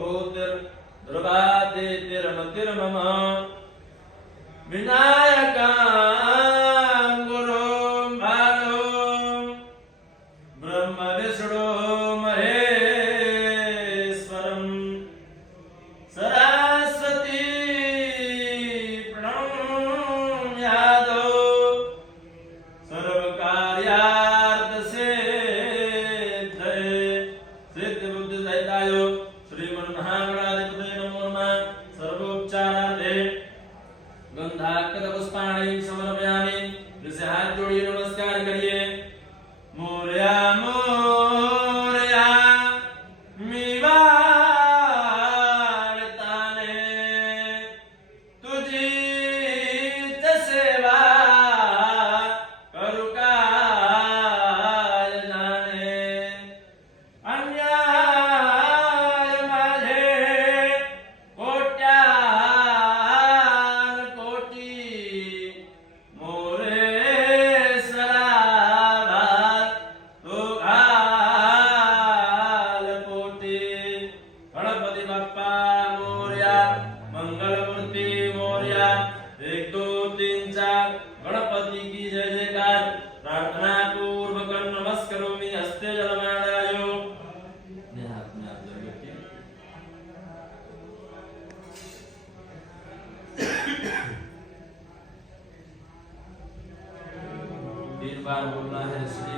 भूतिर्ध्रुवादितिर्मतिर्मम विनायकं गुरुं भानुं ब्रह्म विष्णु महेश्वरं सरस्वती प्रणम्यादो सर्वकार्यार्थसिद्धये सिद्धिबुद्धिसहिताय श्रीमन्महागणाधिपतये नमो नमः। सर्वोपचारार्थे गंधाक्षतपुष्पाणि समर्पयामि। जिसे हाथ जोड़िए नमस्कार करिए। मोरया मोरया मिवारताने तुझी सेवा करू काय जाणे अन्याय माझे कोट्यान कोटी मोरे सराभार तो घाल पोटी। गणपती बाप्पा मोरया मंगलमूर्ती मोरया 1 2 3 4 गणपति की जय जयकार। प्रार्थना पूर्वक नमस्करोमि हस्ते जलमादायो। हाथ में आप जल रखिए। तीन बार बोलना है श्री